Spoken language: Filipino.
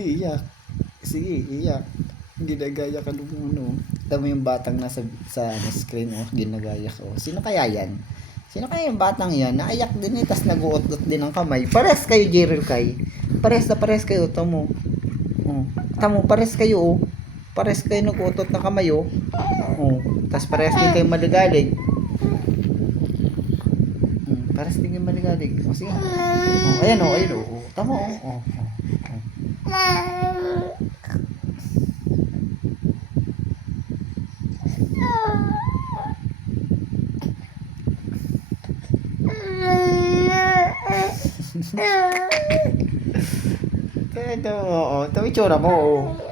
Sige, iyak. Sige, iyak. Ginagaya ka nung ano. Tama yung batang nasa sa ano, screen mo, ginagaya ko. Sino kaya yan? Sino kaya yung batang yan? Naiyak din eh, tas nag-uutot din ng kamay. Pares kayo, Jeril Kay. Pares na pares kayo, tamo. Oh. Tamo, pares kayo, oh. Pares kayo nag-uutot ng kamay, oh. Oh. Tas pares din kayo maligalig. Pares din kayo maligalig. O, sige. Oh, ayan, oh, ayan, oh. Tamo, oh. Oh. Ito, oo. Ito, itsura mo, oh.